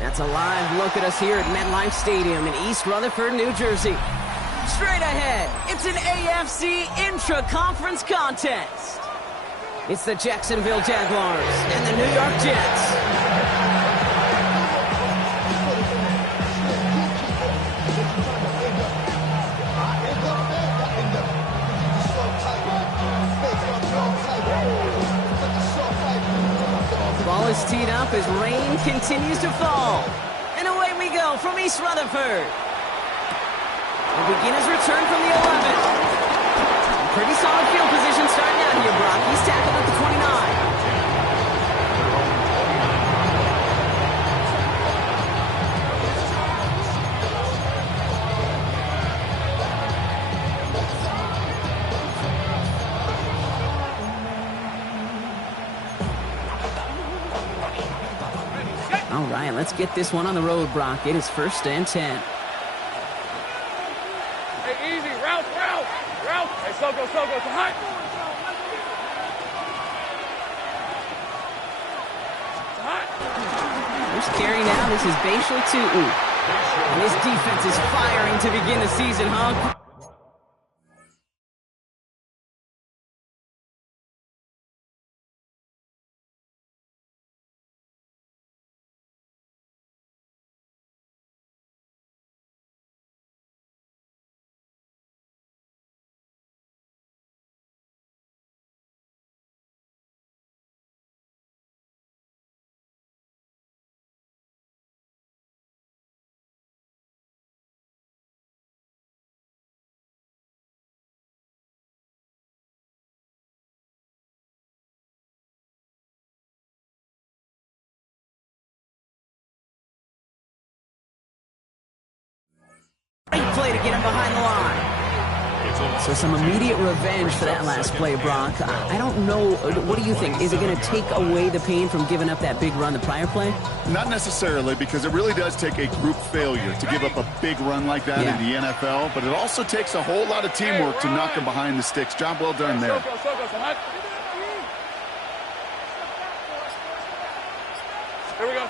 That's a live look at us here at MetLife Stadium in East Rutherford, New Jersey. Straight ahead, it's an AFC intra-conference contest. It's the Jacksonville Jaguars and the New York Jets. Ball is teed up as rain continues to fall. And away we go from East Rutherford. We'll begin his return from the 11. Pretty solid field position starting out here, Brock. He's tackled at the 29. All right, let's get this one on the road, Brock. It is 1st and 10. Hey, easy. Route. Hey, Soko, it's hot. It's hot. First carry now, this is Bashal Tutu. And this defense is firing to begin the season, huh? Great play to get him behind the line. So some immediate revenge for that last play, Brock. I don't know. What do you think? Is it going to take away the pain from giving up that big run the prior play? Not necessarily, because it really does take a group failure to give up a big run like that in the NFL, but it also takes a whole lot of teamwork to knock him behind the sticks. Job well done there. Here we go.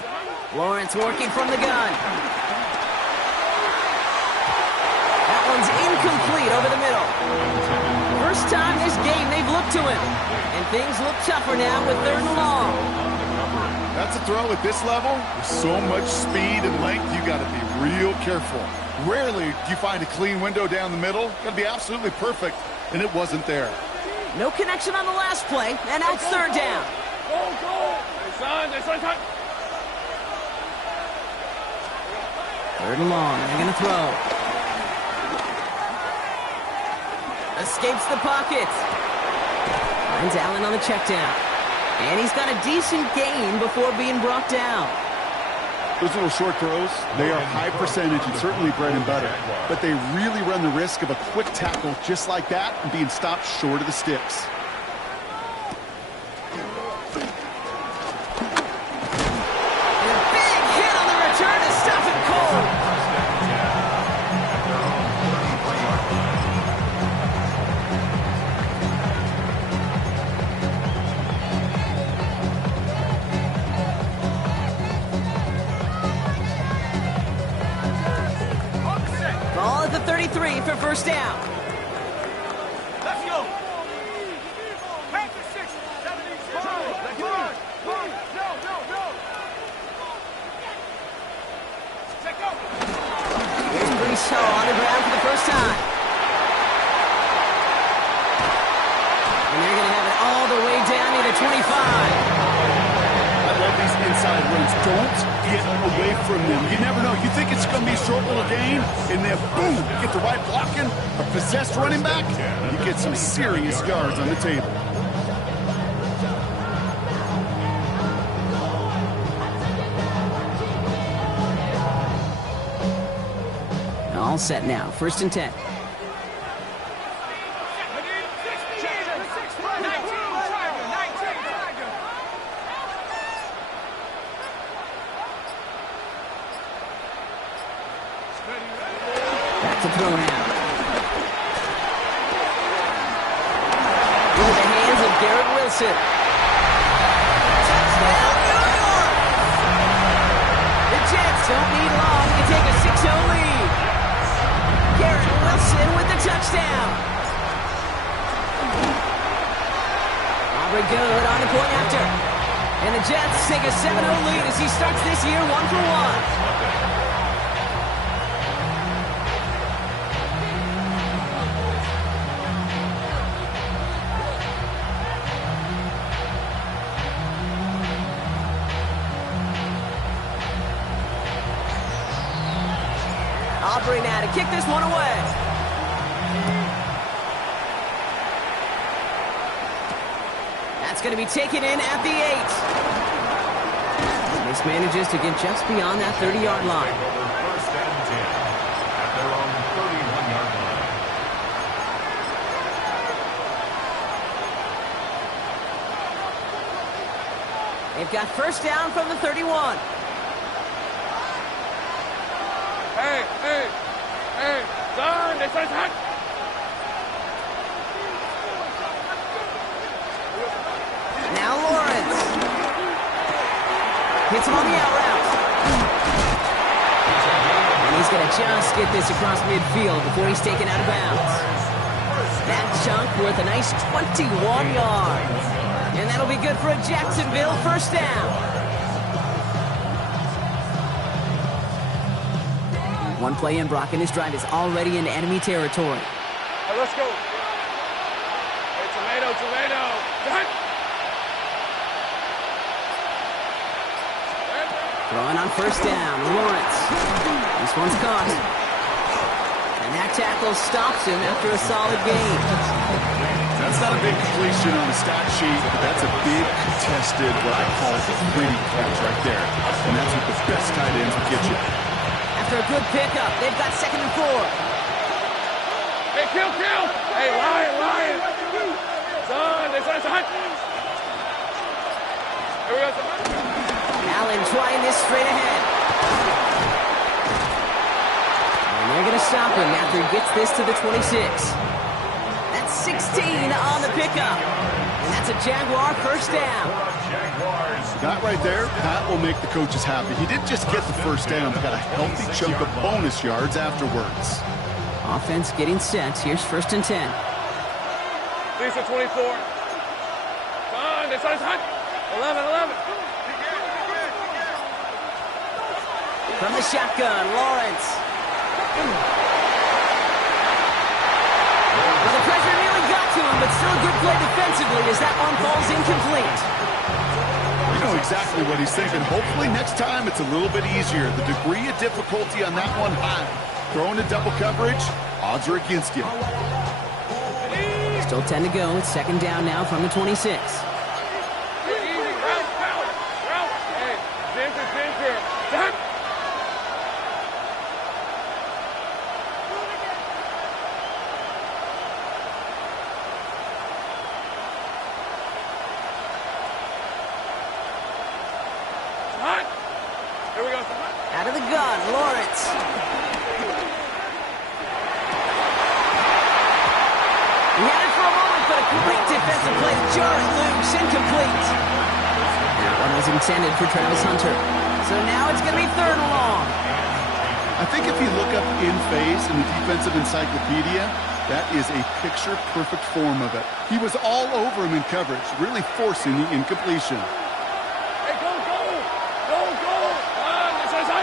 Lawrence working from the gun. That one's incomplete over the middle. First time this game they've looked to him. And things look tougher now with 3rd and long. That's a throw at this level. With so much speed and length, you got to be real careful. Rarely do you find a clean window down the middle. Got to be absolutely perfect, and it wasn't there. No connection on the last play, and now it's 3rd down. Go. Hey, son. 3rd and long, they're going to throw. Escapes the pocket. Finds Allen on the check down. And he's got a decent gain before being brought down. Those little short throws, they are high percentage and certainly bread and butter. But they really run the risk of a quick tackle just like that and being stopped short of the sticks. And a big hit on the return to stop it cold. Ball at the 33 for 1st down. Let's go. time. And they're going to have it all the way down near the 25. I love these inside runs. Don't get away from them. You never know. You think it's going to be a short little gain, and then boom, get the right blocking, a possessed running back, you get some serious yards on the table. All set now. 1st and 10. Back to throw now. Into the hands of Garrett Wilson. Touchdown, New York! The Jets don't need long to take a 6-0 lead. Garrett Wilson with the touchdown. Aubrey good on the point after. And the Jets take a 7-0 lead as he starts this year 1-for-1. Aubrey now to kick this one away. That's going to be taken in at the 8. This manages to get just beyond that 30-yard line. 1st and 10 at their own 31-yard line. They've got 1st down from the 31. Hey, son, this is hot. Now Lawrence. Hits him on the out route. And he's going to just get this across midfield before he's taken out of bounds. That chunk worth a nice 21 yards. And that'll be good for a Jacksonville 1st down. One play in, Brock, and his drive is already in enemy territory. Hey, let's go. Hey, tomato. Hot. Throwing on 1st down, Lawrence. This one's caught. And that tackle stops him after a solid gain. That's not a big completion on the stat sheet, but that's a big contested, what I call a pretty catch right there. And that's what the best tight ends will get you. After a good pickup, they've got 2nd and 4. Hey, kill. Hey, Lion. Son, this is hot. Here we go, son. Allen trying this straight ahead. And they're going to stop him after he gets this to the 26. That's 16 on the pickup. And that's a Jaguar 1st down. That right there, that will make the coaches happy. He didn't just get the 1st down, but got a healthy chunk of bonus yards afterwards. Offense getting set. Here's 1st and 10. Lisa 24. Son, this is hot. 11. From the shotgun, Lawrence. Well, the pressure nearly got to him, but still a good play defensively as that one falls incomplete. You know exactly what he's thinking. Hopefully next time it's a little bit easier. The degree of difficulty on that one high. Throwing a double coverage, odds are against you. Still 10 to go. It's 2nd down now from the 26. Easy. Route. Hey, Ginger. Hot. Here we go. Out of the gun, Lawrence. He had it for a moment, but a great defensive play. Jarred loose, incomplete. That one was intended for Travis Hunter. So now it's going to be 3rd and long. I think if you look up in phase in the defensive encyclopedia, that is a picture-perfect form of it. He was all over him in coverage, really forcing the incompletion. Hey, go. This is hot.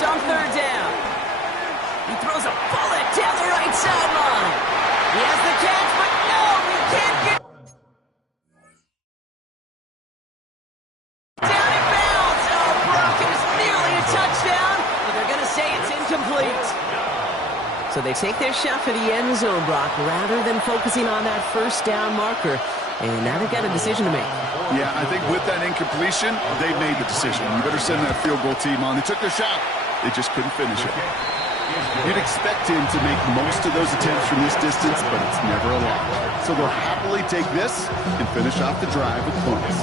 Jets on third down. He throws a bullet down the right sideline. He has the catch, but no, he can't get down in bounds. Oh, Brock, it was nearly a touchdown, but they're going to say it's incomplete. So they take their shot for the end zone, Brock, rather than focusing on that first down marker. And now they've got a decision to make. Yeah, I think with that incompletion, they made the decision. You better send that field goal team on. They took their shot. They just couldn't finish it. You'd expect him to make most of those attempts from this distance, but it's never a lot. So they'll happily take this and finish off the drive with points.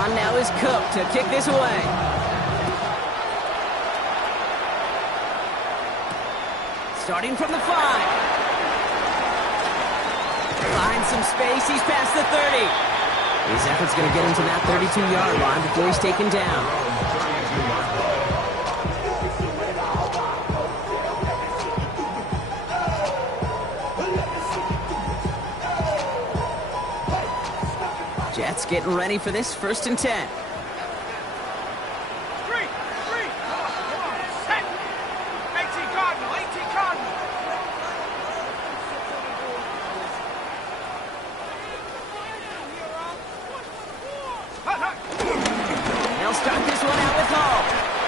On now is Cook to kick this away. Starting from the 5. Finds some space. He's past the 30. His effort's going to get him to that 32-yard line before he's taken down. Jets getting ready for this 1st and 10.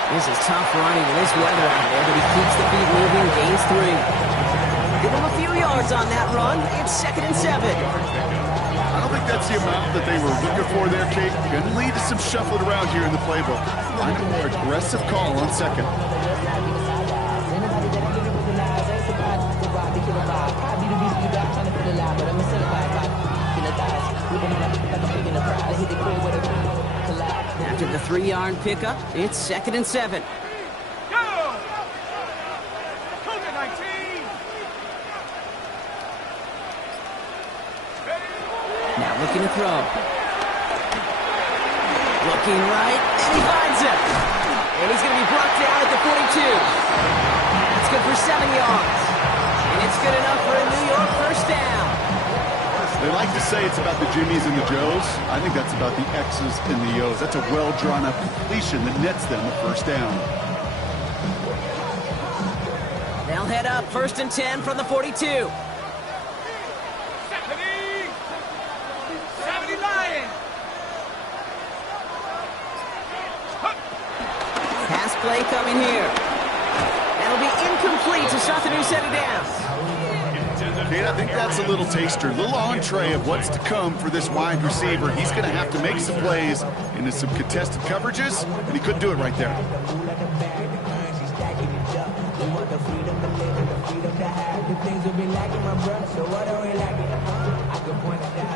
This is tough running in this weather out there, but he keeps the feet moving, gains 3. Give him a few yards on that run. It's 2nd and 7. I don't think that's the amount that they were looking for there, Kate. Going to lead to some shuffling around here in the playbook. Find a more aggressive call on 2nd. After the 3-yard pickup, it's 2nd and 7. Go! Cougar 19! Now looking to throw. Looking right, and he finds it. And he's going to be brought down at the 42. That's good for 7 yards. And it's good enough for a New York 1st down. They like to say it's about the Jimmies and the Joes. I think that's about the X's and the O's. That's a well-drawn-up completion that nets them a 1st down. They'll head up 1st and 10 from the 42. 70! 70 Lions! Pass play coming here. That'll be incomplete to start the new set of downs. Kate, I think that's a little taster, a little entree of what's to come for this wide receiver. He's going to have to make some plays into some contested coverages, and he couldn't do it right there.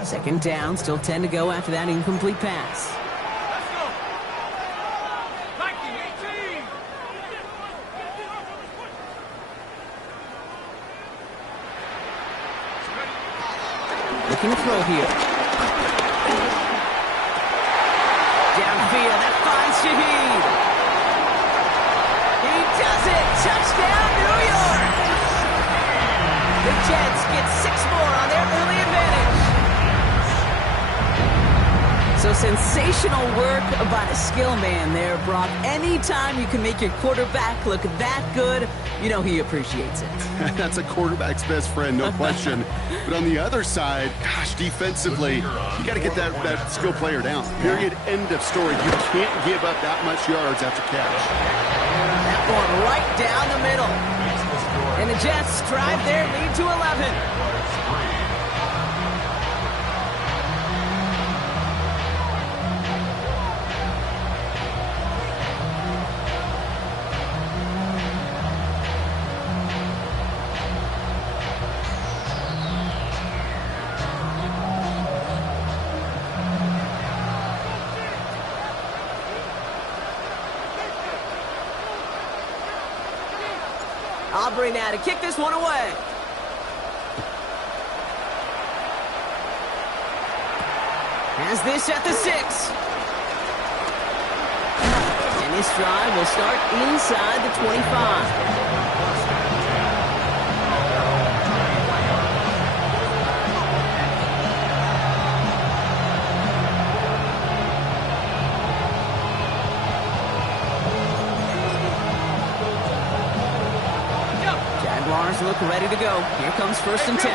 2nd down, still 10 to go after that incomplete pass. Let's go! 1918! Looking to throw here. Downfield, that finds Shaheed. He does it! Touchdown, New York! The Jets get 6 more on their early advantage. So sensational work by the skill man there, Brock. Anytime you can make your quarterback look that good, you know he appreciates it. That's a quarterback's best friend, no question. But on the other side, gosh, defensively, you got to get that skill player down. Period. End of story. You can't give up that much yards after catch. That one right down the middle. And the Jets drive their lead to 11. Aubrey now to kick this one away. Has this at the 6. And this drive will start inside the 25. bars look ready to go. Here comes 1st and 10.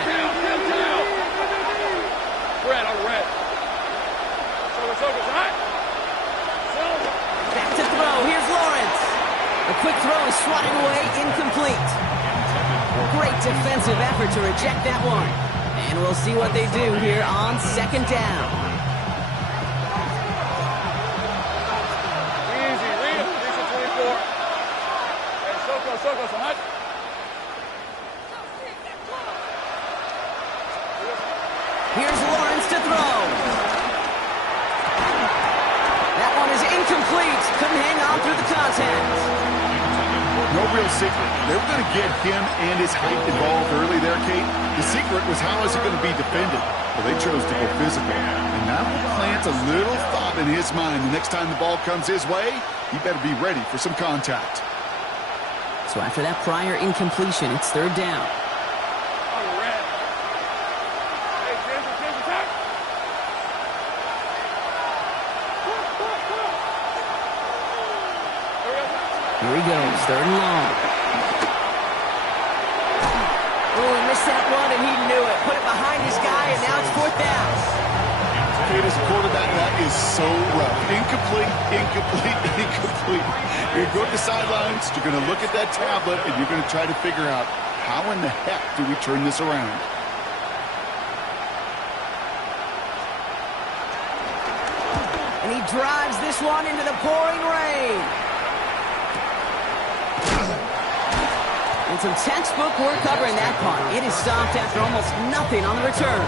Red on red. Back to throw. Here's Lawrence. A quick throw is swatted away, incomplete. Great defensive effort to reject that one. And we'll see what they do here on 2nd down. Easy, read it. 24. Hey, Soko, Sahat. Here's Lawrence to throw. That one is incomplete. Couldn't hang on through the contact. No real secret. They were going to get him and his height involved early there, Kate. The secret was how is it going to be defended? Well, they chose to go physical. And that will plant a little thought in his mind. The next time the ball comes his way, he better be ready for some contact. So after that prior incompletion, it's 3rd down. Here he goes, 3rd and long. Oh, he missed that one, and he knew it. Put it behind his guy, and now it's 4th down. Kate, as a quarterback, that is so rough. Incomplete. You're going to go to the sidelines, you're going to look at that tablet, and you're going to try to figure out how in the heck do we turn this around. And he drives this one into the pouring rain. And some textbook work covering that punt. It is stopped after almost nothing on the return.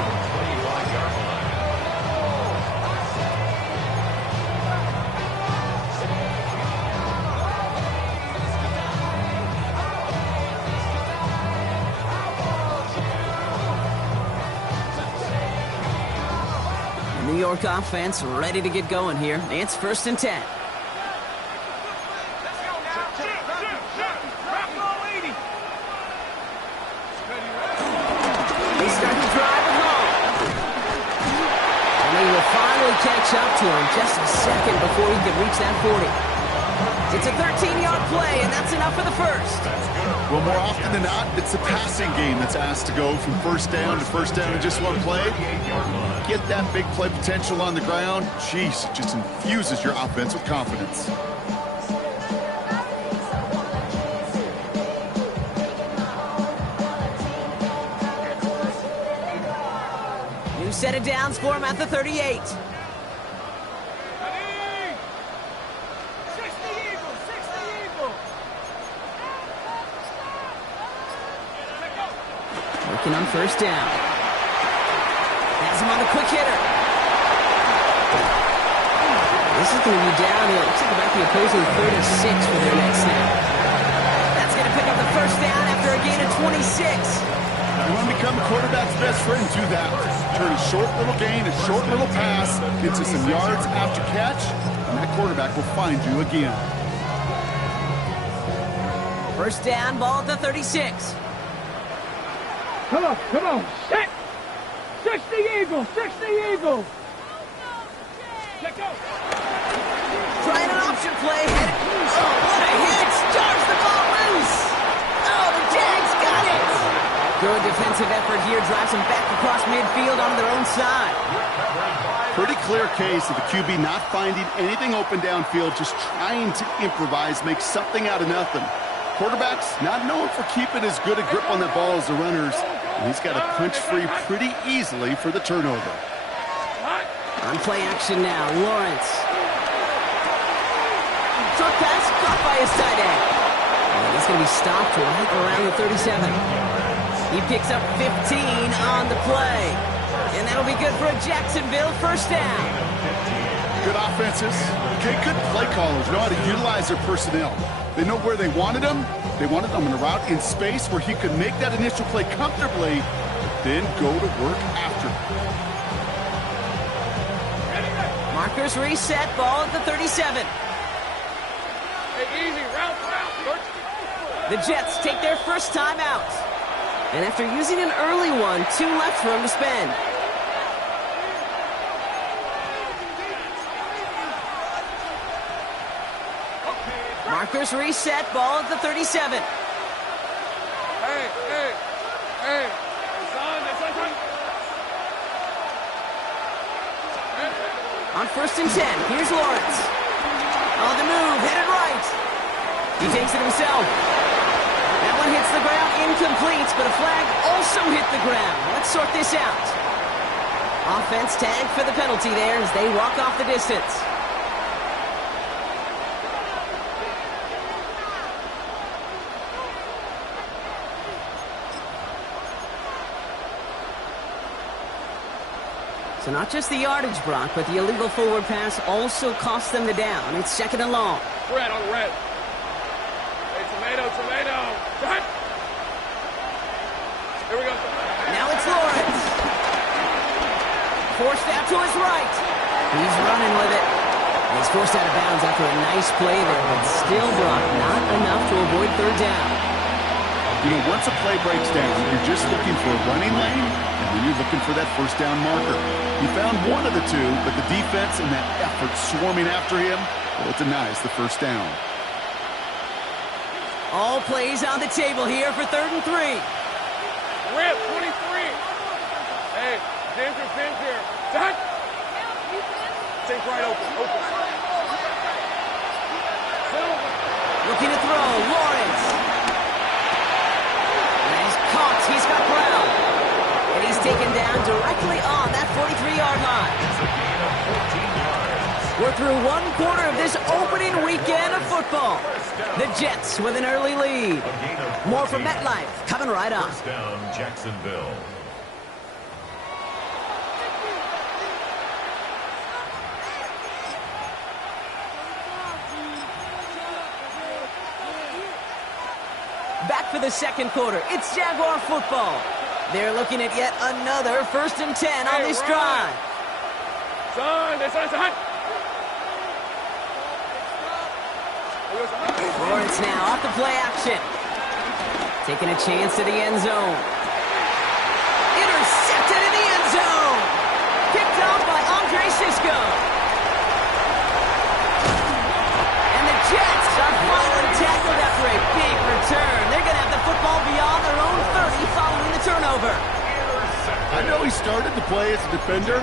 The New York offense ready to get going here. It's 1st and 10. Catch up to him just a second before he could reach that 40. It's a 13-yard play, and that's enough for the 1st. Well, more often than not, it's the passing game that's asked to go from 1st down to 1st down in just one play. Get that big play potential on the ground. Jeez, it just infuses your offense with confidence. New set of downs for him at the 38. Working on 1st down. Has him on a quick hitter. This is going to be down here. Looks like about the opposing 36 for their next snap. That's going to pick up the 1st down after a gain of 26. You want to become a quarterback's best friend, do that. Turn a short little gain, a short little pass, gets you some yards after catch, and that quarterback will find you again. 1st down, ball at the 36. Come on, set! 60 Eagles! Let go! Trying an option play. Oh, what a hit! Jars the ball loose! Oh, the Jags got it! Good defensive effort here. Drives them back across midfield onto their own side. Pretty clear case of the QB not finding anything open downfield, just trying to improvise, make something out of nothing. Quarterbacks not known for keeping as good a grip on that ball as the runners. And he's got to punch free pretty easily for the turnover. On play action now, Lawrence. Short pass caught by his tight end. And he's going to be stopped right around the 37. He picks up 15 on the play. And that'll be good for a Jacksonville 1st down. Good offenses. Okay, good play callers know how to utilize their personnel. They know where they wanted him. They wanted him in a route in space where he could make that initial play comfortably, but then go to work after. Markers reset, ball at the 37. Hey, easy, route. The Jets take their 1st time out. And after using an early one, 2 left for him to spend. Markers reset, ball at the 37. Hey, Hey. Son, that's right. On 1st and 10, here's Lawrence. On the move, headed right. He takes it himself. That one hits the ground, incomplete, but a flag also hit the ground. Let's sort this out. Offense tagged for the penalty there as they walk off the distance. So not just the yardage, Brock, but the illegal forward pass also cost them the down. It's 2nd and long. Red on the red. Hey, tomato. Right. Here we go. Now it's Lawrence. Forced out to his right. He's running with it. He's forced out of bounds after a nice play there, but still, Brock, not enough to avoid 3rd down. You know, once a play breaks down, you're just looking for a running lane, and then you're looking for that 1st down marker. He found one of the two, but the defense and that effort swarming after him, well, it denies the 1st down. All plays on the table here for 3rd and 3. Rip, 23. Hey, Denver's in here. Done. Take right open. Looking to throw, Lawrence. And he's caught, he's got ground. And he's taken down directly on that 43-yard line. We're through 1 quarter of this opening weekend of football. The Jets with an early lead. More from MetLife coming right up. 1st down, Jacksonville. Back for the 2nd quarter. It's Jaguar football. They're looking at yet another 1st and 10 on this drive. Son, that's right. Lawrence now off the play action. Taking a chance to the end zone. Intercepted in the end zone. Picked off by Andre Cisco. And the Jets are finally tackled after a big return. They're going to have the football beyond their own 30 following the turnover. I know he started to play as a defender,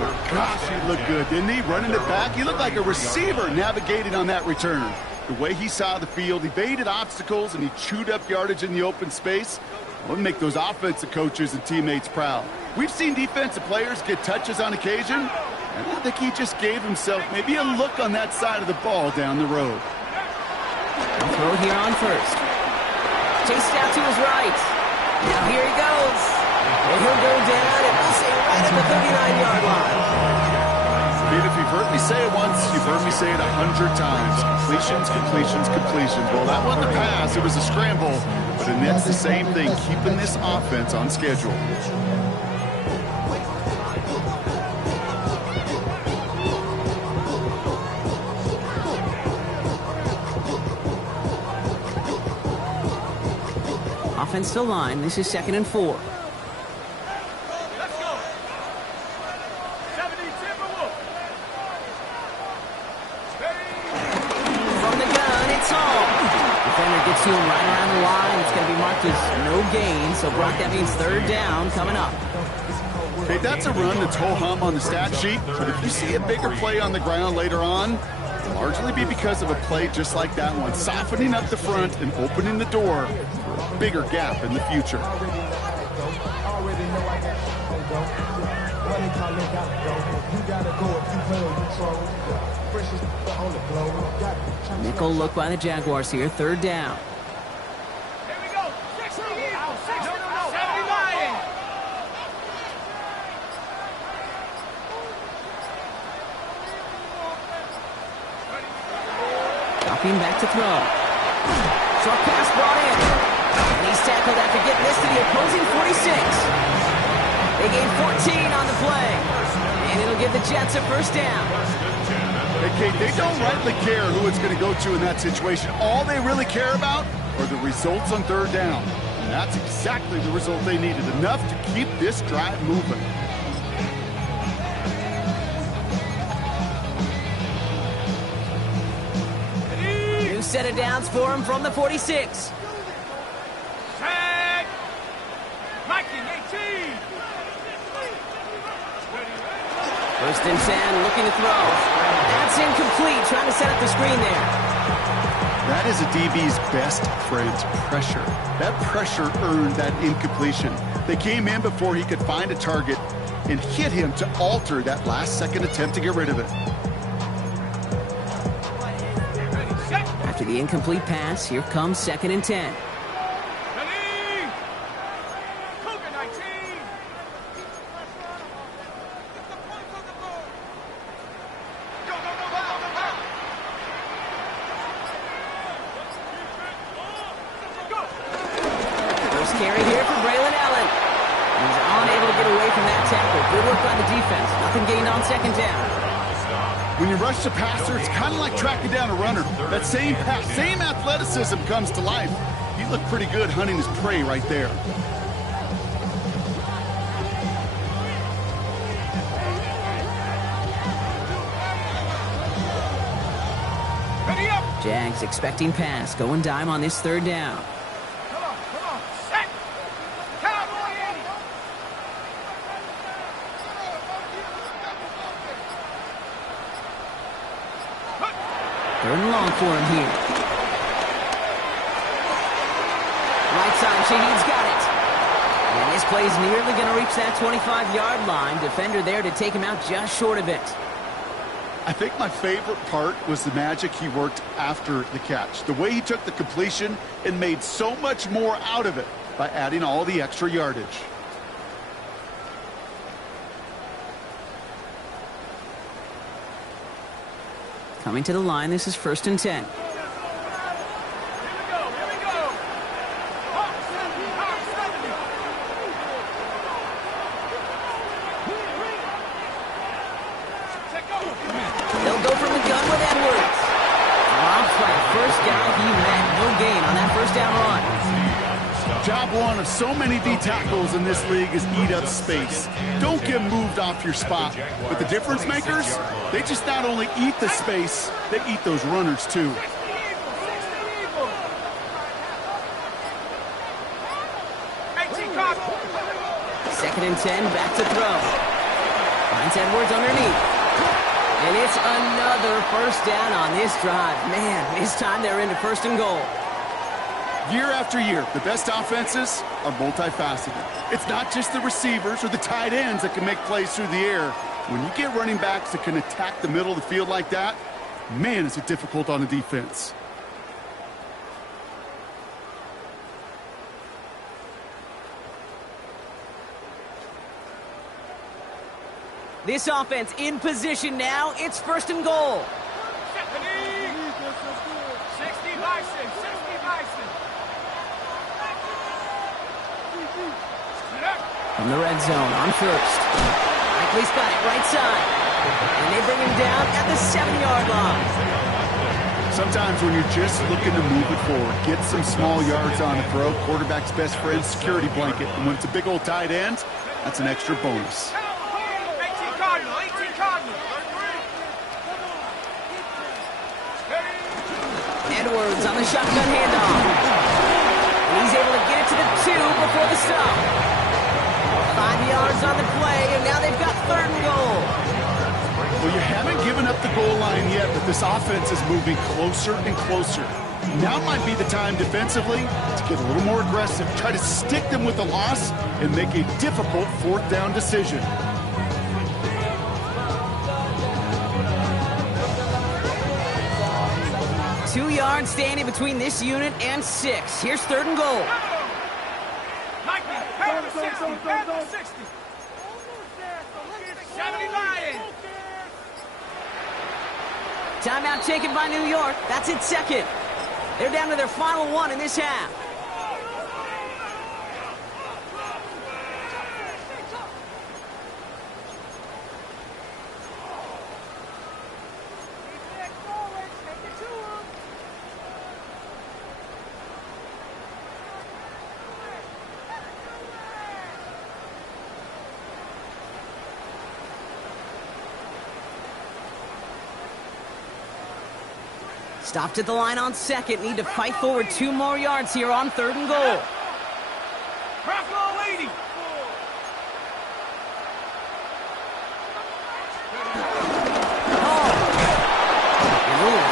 but gosh, he looked good, didn't he? Running it back, he looked like a receiver navigating on that return. The way he saw the field, he evaded obstacles, and he chewed up yardage in the open space. It would make those offensive coaches and teammates proud. We've seen defensive players get touches on occasion, and I think he just gave himself maybe a look on that side of the ball down the road. Throw here on 1st. Chased out to his right. Now here he goes. And he'll go down and we'll say right at the 39-yard line. I mean, if you've heard me say it once, you've heard me say it 100 times. Completions. Well, that wasn't a pass. It was a scramble. But it's the same thing, keeping this offense on schedule. Offensive line. This is 2nd and 4. Gets to him right around the line. It's going to be marked as no gain. So, Brock, that means 3rd down coming up. Okay, that's a run that's ho-hum on the stat sheet. But if you see a bigger play on the ground later on, it'll largely be because of a play just like that one, softening up the front and opening the door for a bigger gap in the future. Nickel look by the Jaguars here. 3rd down. Here we go. 79. Dropping back to throw. Short pass brought in. And he's tackled after getting this to the opposing 46. They gain 14 on the play. And it'll give the Jets a 1st down. Hey, Kate, they don't rightly care who it's going to go to in that situation. All they really care about are the results on 3rd down. And that's exactly the result they needed, enough to keep this drive moving. New set of downs for him from the 46. Tag Mikey, 18. First and 10, looking to throw. That's incomplete, trying to set up the screen there. That is a DB's best friend, pressure. That pressure earned that incompletion. They came in before he could find a target and hit him to alter that last-second attempt to get rid of it. After the incomplete pass, here comes 2nd and 10. Ready. Cougar 19. Go, go, go, go, go, go. Go. First carry here for Braylon Allen. He's unable to get away from that tackle. Good work by the defense. Nothing gained on 2nd down. When you rush the passer, it's kind of like tracking down a runner. That same pass, same athleticism comes to life. He looked pretty good hunting his prey right there. Ready up. Jags expecting pass, going dime on this 3rd down. Come on, come on. Set. Cowboy 80. 3rd and long for him here. Right side, Shaheed's got it. And this play's nearly going to reach that 25-yard line. Defender there to take him out just short of it. I think my favorite part was the magic he worked after the catch. The way he took the completion and made so much more out of it by adding all the extra yardage. Coming to the line, this is 1st and 10. Here we go, here we go. Hawk 70, Hawk 70. Take over. They'll go from the gun with Edwards. Robbed by the first guy he met. No gain on that 1st down run. Job one of so many D tackles in this league is eat up space. Don't get moved off your spot. But the difference makers, they just not only eat the space, they eat those runners too. 60 Eagles. 18 Cardinals. 2nd and 10, back to throw. Finds Edwards underneath. And it's another 1st down on this drive. Man, this time they're into 1st and goal. Year after year, the best offenses are multifaceted. It's not just the receivers or the tight ends that can make plays through the air. When you get running backs that can attack the middle of the field like that, man, is it difficult on the defense. This offense in position now. It's 1st and goal. 60 Bison, 60 Bison. From the red zone on 1st. Likely's got it right side. And they bring him down at the 7-yard line. Sometimes when you're just looking to move it forward, get some small yards on a throw, quarterback's best friend, security blanket. And when it's a big old tight end, that's an extra bonus. 18 Cardinal, 18 Cardinal. Edwards on the shotgun handoff. And he's able to get it to the 2 before the stop. 5 yards on the play, and now they've got 3rd and goal. Well, you haven't given up the goal line yet, but this offense is moving closer and closer. Now might be the time defensively to get a little more aggressive, try to stick them with the loss, and make a difficult 4th down decision. Two yards standing between this unit and 6. Here's 3rd and goal. Mikey, head to 60, head to 60. 70 Lions. Timeout taken by New York. That's its 2nd. They're down to their final 1 in this half. Stopped at the line on 2nd. Need to fight forward 2 more yards here on 3rd and goal.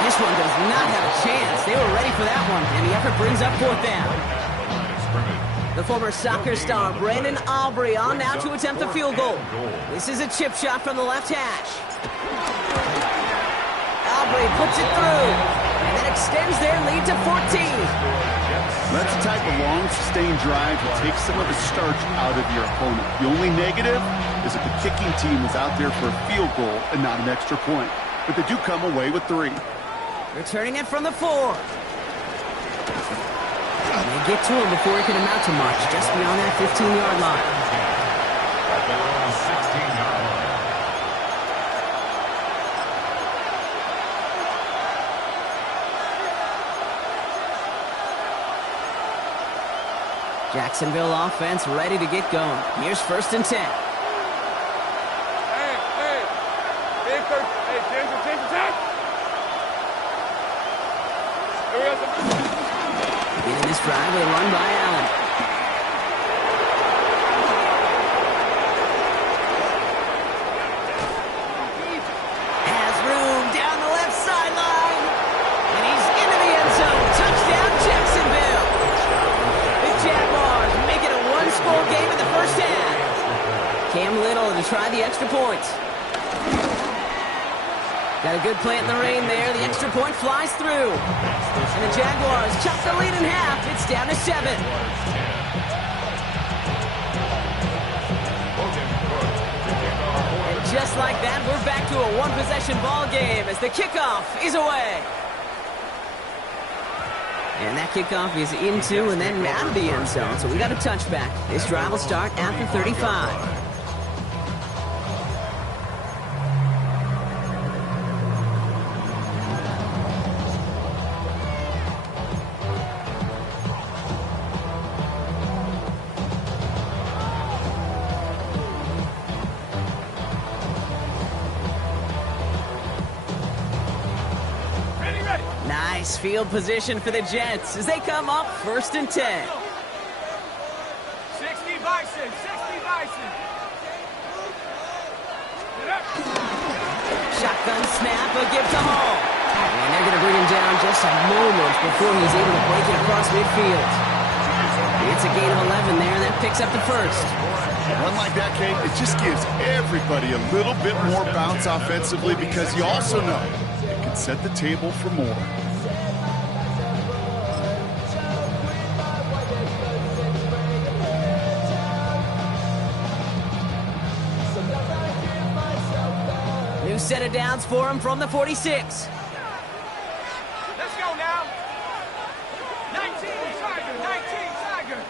This one does not have a chance. They were ready for that one, and the effort brings up fourth down. The former soccer star, Brandon Aubrey, on now to attempt the field goal. This is a chip shot from the left hash. Aubrey puts it through, and then extends their lead to 14. That's the type of long, sustained drive that takes some of the starch out of your opponent. The only negative is that the kicking team is out there for a field goal and not an extra point. But they do come away with 3. Returning it from the 4. They get to him before he can amount to much, just beyond that 15-yard line. At their own 16-yard line. Jacksonville offense ready to get going. Here's 1st and 10. Beginning this drive with a run by Allen. Has room down the left sideline. And he's into the end zone. Touchdown, Jacksonville. The Jaguars make it a one-score game in the first half. Cam Little to try the extra points. Got a good plant in the rain there. The extra point flies through. And the Jaguars chop the lead in half. It's down to 7. And just like that, we're back to a one-possession ball game as the kickoff is away. And that kickoff is into and then out of the end zone. So we got a touchback. This drive will start after 35. Nice field position for the Jets as they come up 1st and 10. 60 Bison, 60 Bison. Shotgun snap, a give to Hall. And they're going to bring him down just a moment before he's able to break it across midfield. It's a gain of 11 there, and that picks up the 1st. A run like that, Kate, it just gives everybody a little bit more bounce offensively because you also know it can set the table for more. New set of downs for him from the 46. Let's go now. 19 Tiger, 19 Tiger.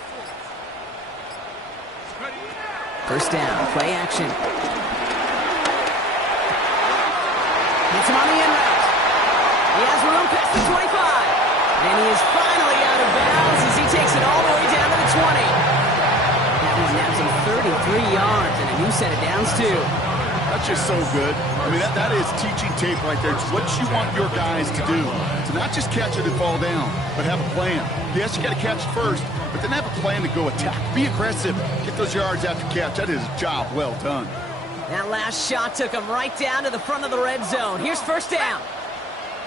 First down, play action. Hits him on the in route. He has room past the 25. And he is finally out of bounds as he takes it all the way down to the 20. That one naps him 33 yards and a new set of downs too. That's just so good. I mean, that is teaching tape right there. It's what you want your guys to do. To not just catch it and fall down, but have a plan. Yes, you got to catch it first, but then have a plan to go attack. Be aggressive. Get those yards after catch. That is a job well done. That last shot took him right down to the front of the red zone. Here's first down.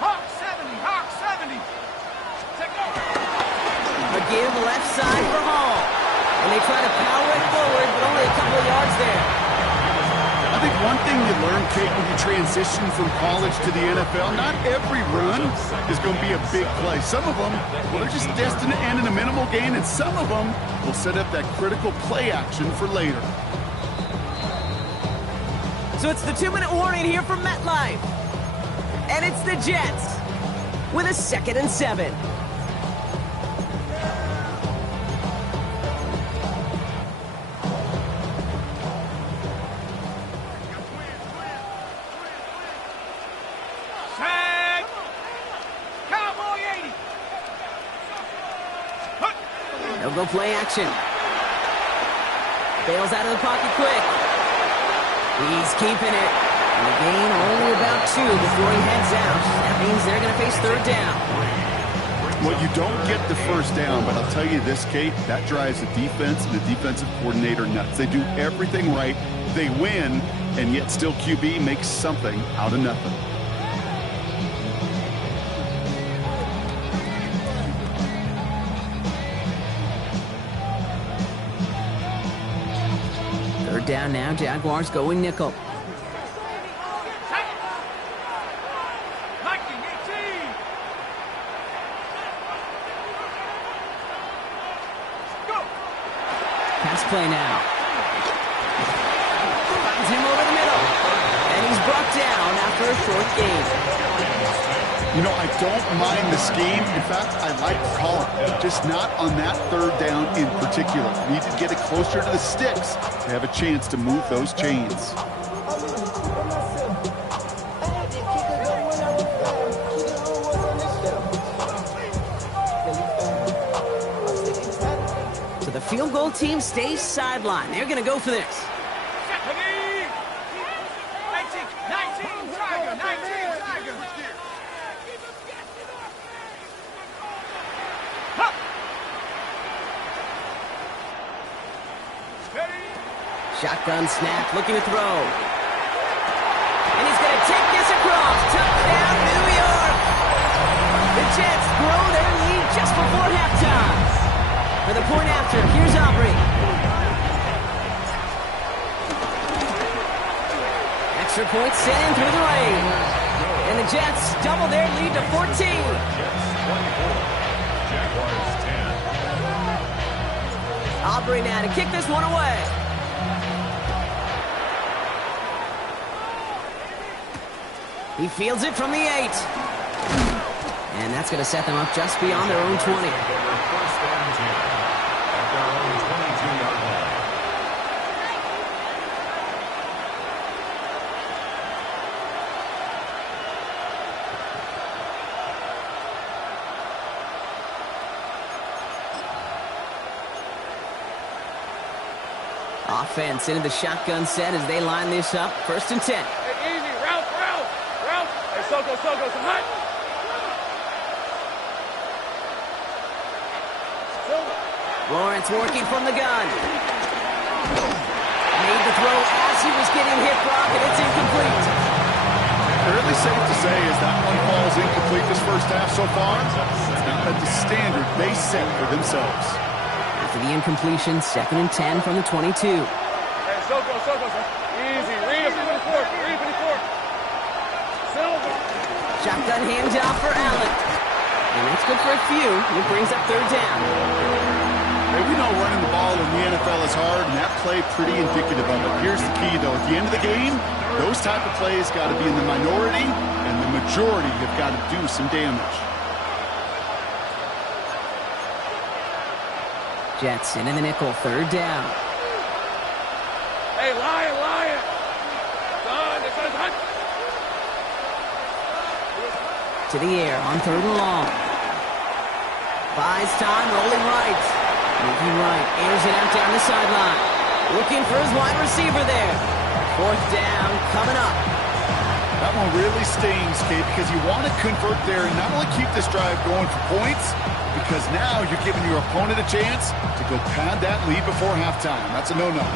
Hawk 70, Hawk 70. Take over. A give left side for Hall. And they try to power it forward, but only a couple of yards there. I think one thing you learn, Kate, when you transition from college to the NFL, not every run is going to be a big play. Some of them, well, they're just destined to end in a minimal gain, and some of them will set up that critical play action for later. So it's the 2-minute warning here from MetLife. And it's the Jets with a 2nd and 7. They'll go play action. Bails out of the pocket quick. He's keeping it. And the gain only about 2 before he heads out. That means they're going to face 3rd down. Well, you don't get the first down, but I'll tell you this, Kate, that drives the defense and the defensive coordinator nuts. They do everything right, they win, and yet still QB makes something out of nothing. Third down now, Jaguars going nickel. Pass play now. Finds him over the middle. And he's brought down after a short gain. You know, I don't mind the scheme. In fact, I like the call it. Just not on that third down in particular. Need to get it closer to the sticks to have a chance to move those chains. So the field goal team stays sidelined. They're going to go for this. Shotgun snap, looking to throw. And he's going to take this across. Touchdown, New York! The Jets grow their lead just before halftime. For the point after, here's Aubrey. Extra point sent in through the rain. And the Jets double their lead to 14. Jets 24. Jaguars 10. Aubrey now to kick this one away. He fields it from the 8. And that's going to set them up just beyond their own 20. First down 10 at their own 22-yard line. Offense into the shotgun set as they line this up. First and 10. Hey, easy. Route. Hey, Soko, some hut. Lawrence working from the gun. Made the throw as he was getting hit, Brock, and it's incomplete. Fairly safe to say as that one falls incomplete this first half so far. It's not at the standard they set for themselves. After the incompletion, 2nd and 10 from the 22. Hey, Soko. Easy. Read 54. Silver. Shotgun handoff for Allen. And that's good for a few. It brings up third down. Hey, we know running the ball in the NFL is hard, and that play pretty indicative of it. Here's the key, though. At the end of the game, those type of plays got to be in the minority, and the majority have got to do some damage. Jets in the nickel, third down. Hey, Lion. To the air on third and long. Buys time, rolling right. Moving right, airs it out down the sideline. Looking for his wide receiver there. Fourth down coming up. That one really stings, Kate, because you want to convert there and not only keep this drive going for points, because now you're giving your opponent a chance to go pad that lead before halftime. That's a no-no.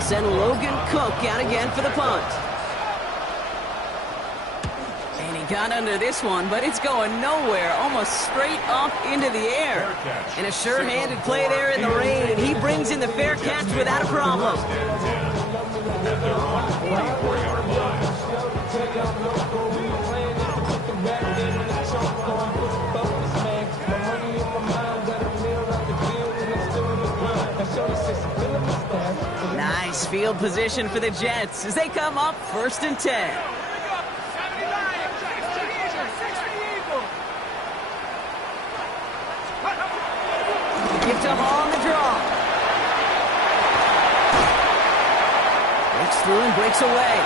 Send Logan Cook out again for the punt. And he got under this one, but it's going nowhere, almost straight up into the air. And a sure-handed play there in the rain. He brings in the fair catch without a problem. At their own 44-yard line. Nice field position for the Jets as they come up 1st and 10. Gives up on the draw. Breaks through and breaks away.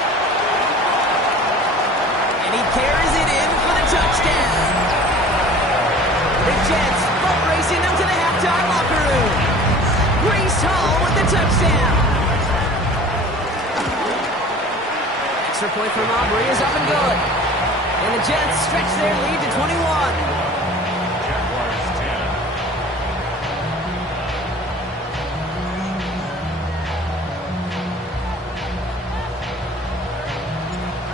extra point from Aubrey is up and good. And the Jets stretch their lead to 21. Jaguars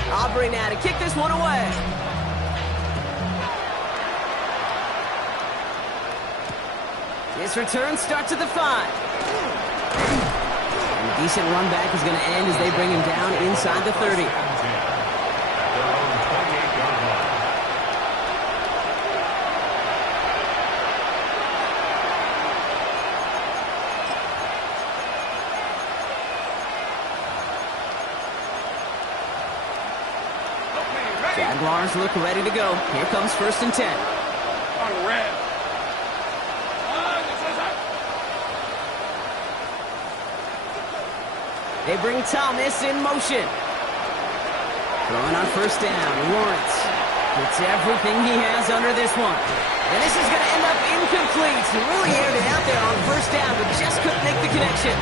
10. Aubrey now to kick this one away. His return starts at the 5. And a decent run back is going to end as they bring him down inside the 30. Jaguars look ready to go. Here comes 1st and 10. On red. They bring Thomas in motion. Throwing on 1st down. Lawrence puts everything he has under this one. And this is going to end up incomplete. He really aired it out there on 1st down, but just couldn't make the connection.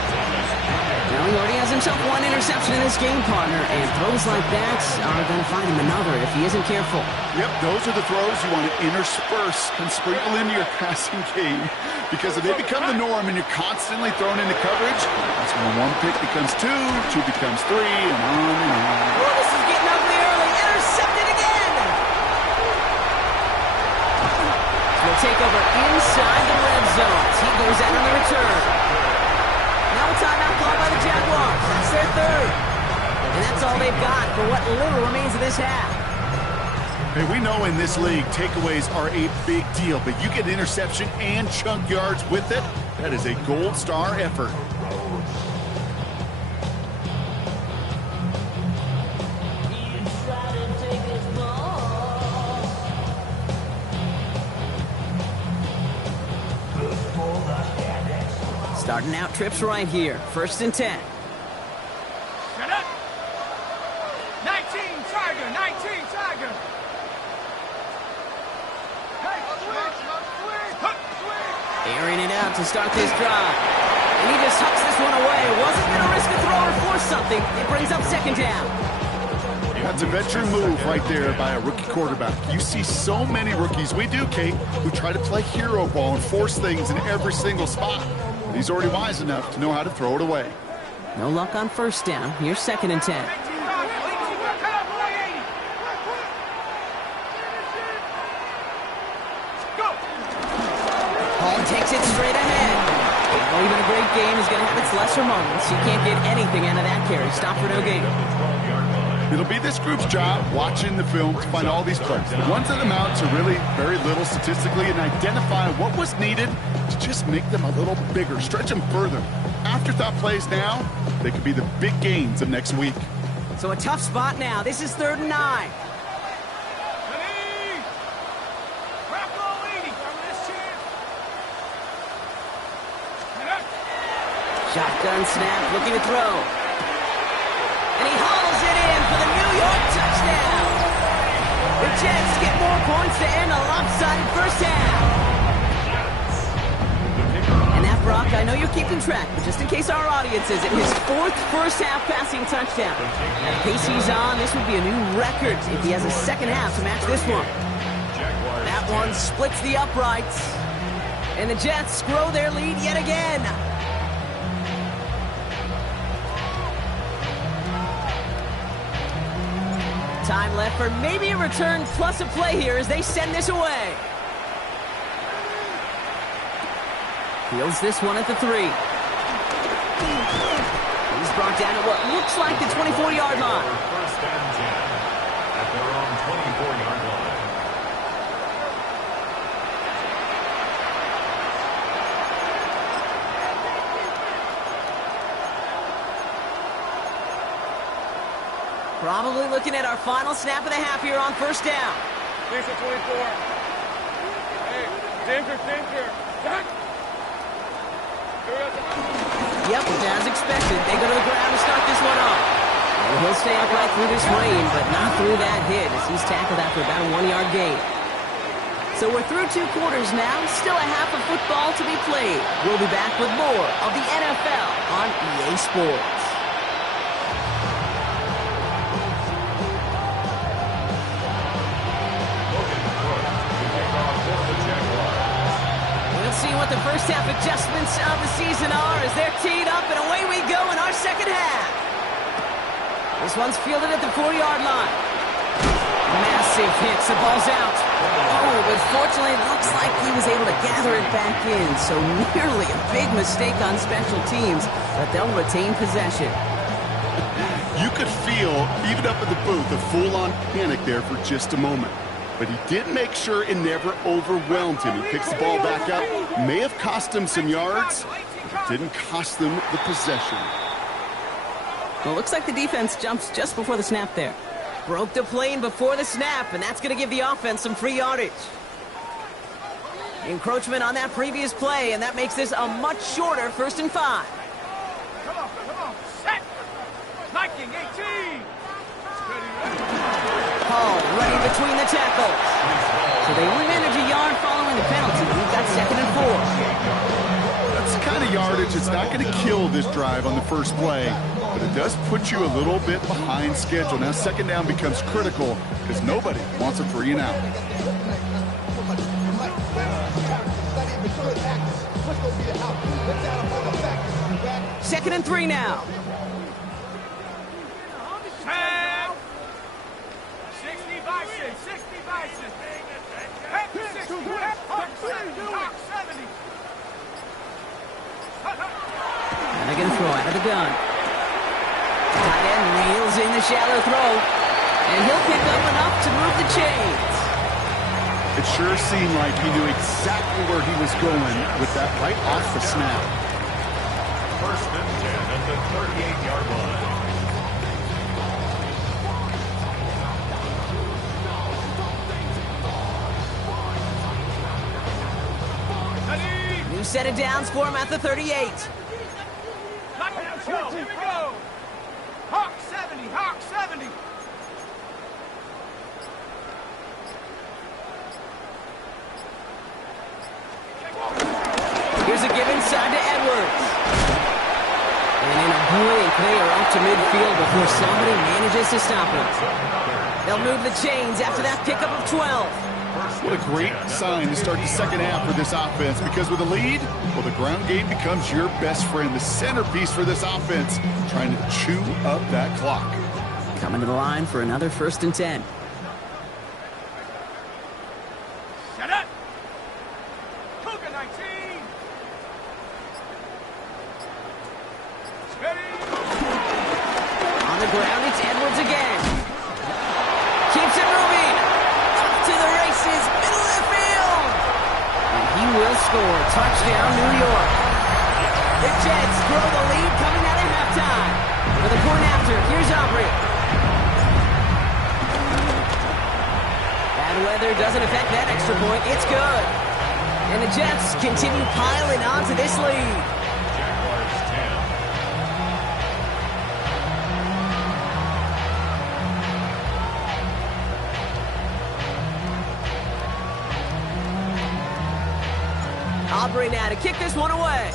Now he already has himself one interception in this game, partner, and throws like that are going to find him another if he isn't careful. Yep, those are the throws you want to intersperse and sprinkle into your passing game. Because if they become the norm and you're constantly thrown into coverage, that's when one pick becomes two becomes three, and on and on. Oh, this is getting ugly early. Intercepted again. We'll take over inside the red zone as he goes out on the return. Now a timeout called by the Jaguars. That's their 3rd. And that's all they've got for what little remains of this half. Hey, we know in this league, takeaways are a big deal, but you get interception and chunk yards with it. That is a gold star effort. Starting out trips right here. 1st and 10. Shut up. 19 Tiger, 19 Tiger. Hey, swing. Airing it out to start this drive. And he just hucks this one away. Wasn't going to risk a throw or force something. It brings up 2nd down. That's a veteran move right there by a rookie quarterback. You see so many rookies, we do, Kate, who try to play hero ball and force things in every single spot. He's already wise enough to know how to throw it away. No luck on 1st down. Here's 2nd and 10. Hall takes it straight ahead. Well, even a great game is going to have its lesser moments. You can't get anything out of that carry. Stop for no gain. It'll be this group's job watching the film to find all these plays. The ones that amount to really very little statistically and identify what was needed to just make them a little bigger, stretch them further. Afterthought plays now, they could be the big gains of next week. So a tough spot now. This is 3rd and 9. Shotgun snap, looking to throw. And he hauls it in for the New York touchdown. The Jets get more points to end a lopsided 1st half. And that, Brock, I know you're keeping track, but just in case our audience isn't, his 4th first-half passing touchdown. At the pace he's on, this would be a new record if he has a 2nd half to match this one. That one splits the uprights. And the Jets grow their lead yet again. Time left for maybe a return plus a play here as they send this away. Fields this one at the 3. He's brought down at what looks like the 24-yard line. 1st and 10 at their own 24-yard line. Probably looking at our final snap of the half here on 1st down. Lisa 24. Hey, Tinker. Yep, as expected, they go to the ground to start this one off. And he'll stay upright through this rain, but not through that hit as he's tackled after about a 1-yard gain. So we're through 2 quarters now, still a half of football to be played. We'll be back with more of the NFL on EA Sports. first half adjustments of the season are as they're teed up, and away we go in our second half. This one's fielded at the 4-yard line. Massive hits, the ball's out. Oh, but fortunately it looks like he was able to gather it back in, so nearly a big mistake on special teams, but they'll retain possession. You could feel, even up in the booth, a full-on panic there for just a moment. But he did make sure it never overwhelmed him. He picks the ball back up. May have cost him some yards. Didn't cost them the possession. Well, looks like the defense jumps just before the snap there. Broke the plane before the snap, and that's going to give the offense some free yardage. Encroachment on that previous play, and that makes this a much shorter 1st and 5. Come on. Set. Knocking 18. Hall running between the tackles. So they only manage a yard following the penalty. We've got 2nd and 4. That's the kind of yardage that's not going to kill this drive on the first play, but it does put you a little bit behind schedule. Now 2nd down becomes critical because nobody wants a 3 and out. Second and 3 now. 70. And they're going to throw out of the gun. Tight end reels in the shallow throw. And he'll pick up enough to move the chains. It sure seemed like he knew exactly where he was going with that right off the snap. 1st and 10 at the 38-yard line. New set of downs for him at the 38. Here we go. Hawk 70. Here's a give inside to Edwards. And in a blink, they are up to midfield before somebody manages to stop him. They'll move the chains after that pickup of 12. What a great sign to start the second half for this offense, because with a lead, well, the ground game becomes your best friend, the centerpiece for this offense, trying to chew up that clock. Coming to the line for another 1st and 10. Shut up. Cougar 19. Steady. On the ground, it's Edwards again. Keeps it moving. Up to the races, middle of the field. And he will score. Touchdown, New York. The Jets throw the lead coming out of halftime. For the point after, here's Aubrey. Bad weather doesn't affect that extra point. It's good. And the Jets continue piling on to this lead. Jaguars 10. Aubrey now to kick this one away.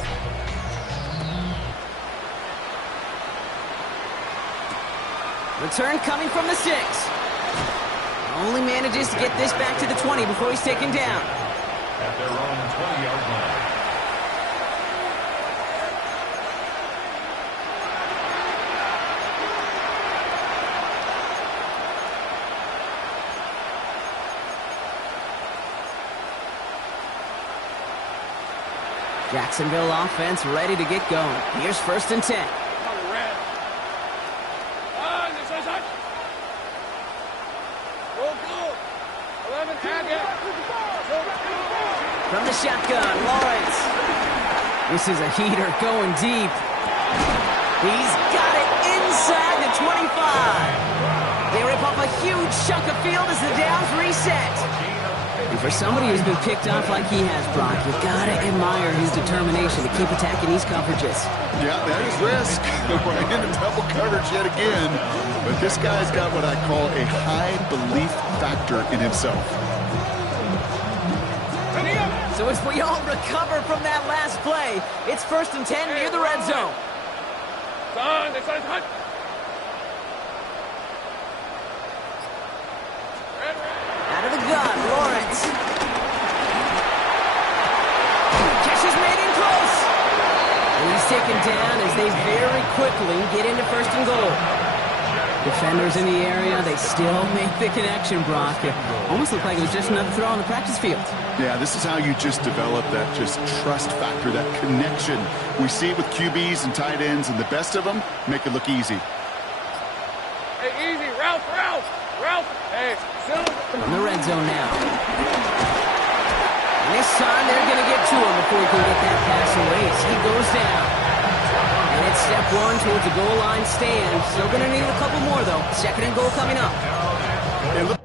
Return coming from the 6. Only manages to get this back to the 20 before he's taken down. At their own 20-yard line. Jacksonville offense ready to get going. Here's 1st and 10. From the shotgun, Lawrence. This is a heater going deep. He's got it inside the 25. They rip off a huge chunk of field as the downs reset. And for somebody who's been picked off like he has, Brock, you gotta admire his determination to keep attacking these coverages. Yeah, that is risk. Right into double coverage yet again. But this guy's got what I call a high belief factor in himself. So as we all recover from that last play, it's 1st and 10 near the red zone. Out of the gun, Lawrence. Catch is made. second down as they very quickly get into first and goal. Defenders in the area, they still make the connection, Brock. It almost looked like it was just another throw on the practice field. Yeah, this is how you just develop that just trust factor, that connection. We see it with QBs and tight ends, and the best of them make it look easy. Hey, easy. Ralph. Hey, From the red zone now. And this time they're going to get to him before he can get that pass away. So he goes down. And it's step one towards the goal line stand. Still going to need a couple more, though. Second and goal coming up.